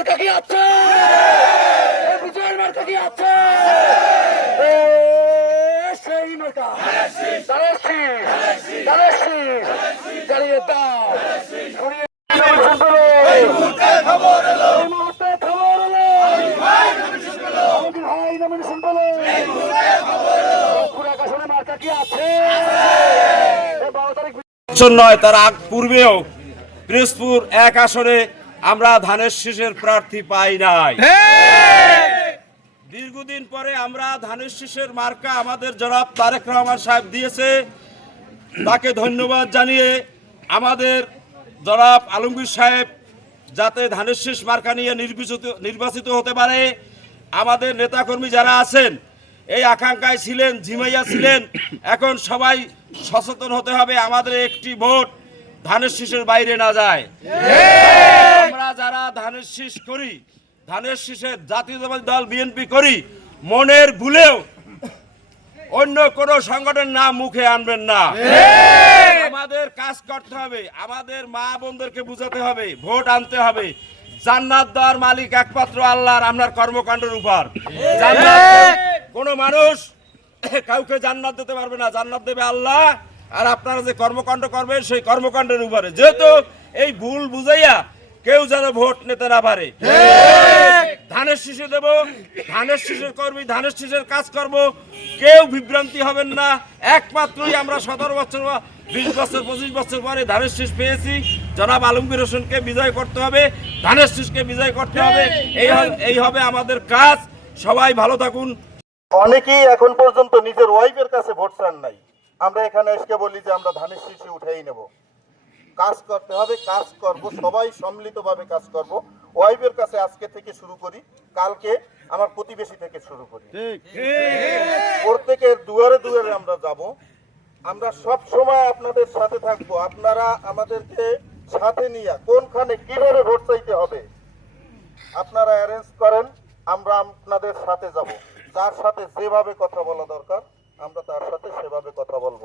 মার্কা কি আছে? বিজয়ের মার্কা কি আছে? সেই মার্কা। দাঁড়াচ্ছি দাঁড়াচ্ছি দাঁড়িয়ে দাও। সরিয়ে এই মুহূর্তে খবর এলো। খবর এলো। ভাই নমিনেশন পেল। মার্কা কি আছে? এই বারো তারিখ নির্বাচন নয় তার আগ পূর্বেও পিরোজপুর এক আসনে আমরা ধানের শীষের প্রার্থী পাই নাই। দীর্ঘদিন পরে আমরা ধানের শীষের মার্কা আমাদের জনাব তারেক রহমান সাহেব দিয়েছে। তাকে ধন্যবাদ জানিয়ে আমাদের জনাব আলমগীর সাহেব যাতে ধানের শীষ মার্কা নিয়ে নির্বাচিত নির্বাচিত হতে পারে। আমাদের নেতাকর্মী যারা আছেন এই আকাঙ্ক্ষায় ছিলেন ঝিমাইয়া ছিলেন এখন সবাই সচেতন হতে হবে। আমাদের একটি ভোট ধানের শীষের বাইরে না যায়। যারা ধানের শীষ করি ধানের শীষের জাতীয়তাবাদী দল বিএনপি করি মনের ভুলেও অন্য কোন সংগঠনের নাম মুখে আনবেন না। আমাদের কাজ করতে হবে আমাদের মা বোনদেরকে বুঝাতে হবে ভোট আনতে হবে। জান্নাত দেওয়ার মালিক একমাত্র আল্লাহর আপনার কর্মকাণ্ডের উপর। কোন মানুষ কাউকে জান্নাত দিতে পারবে না জান্নাত দেবে আল্লাহ। আর আপনারা যে কর্মকাণ্ড করবেন সেই কর্মকাণ্ডের উপরে। যেহেতু এই ভুল বুঝাইয়া কেউ যেন ভোট নিতে না পারে। ধানের শিশু দেব ধানের শিশুর কর্মী ধানের শিশুর কাজ করব। কেউ বিভ্রান্তি হবেন না। একমাত্রই আমরা সতেরো বছর বা বিশ বছর পঁচিশ বছর পরে ধানের শীষ পেয়েছি। জনাব আলমগীর হোসেনকে বিজয় করতে হবে ধানের শীষকে বিজয় করতে হবে। এই এই হবে আমাদের কাজ। সবাই ভালো থাকুন। অনেকেই এখন পর্যন্ত নিজের ওয়াইফের কাছে ভোট চান নাই। আমরা এখানে এসে বলি যে আমরা ধানের শীষে উঠেই নেব। কাজ করতে হবে কাজ করব সবাই সম্মিলিতভাবে কাজ করব। ওয়াইফের কাছে আজকে থেকে শুরু করি কালকে আমার প্রতিবেশী থেকে শুরু করি। প্রত্যেকের দুয়ারে দুয়ারে আমরা যাব। আমরা সব সময় আপনাদের সাথে থাকব। আপনারা আমাদেরকে সাথে নিয়ে কোনখানে কীভাবে ভোট চাইতে হবে আপনারা অ্যারেঞ্জ করেন আমরা আপনাদের সাথে যাব। যার সাথে যেভাবে কথা বলা দরকার আমরা তার সাথে সেভাবে কথা বলব।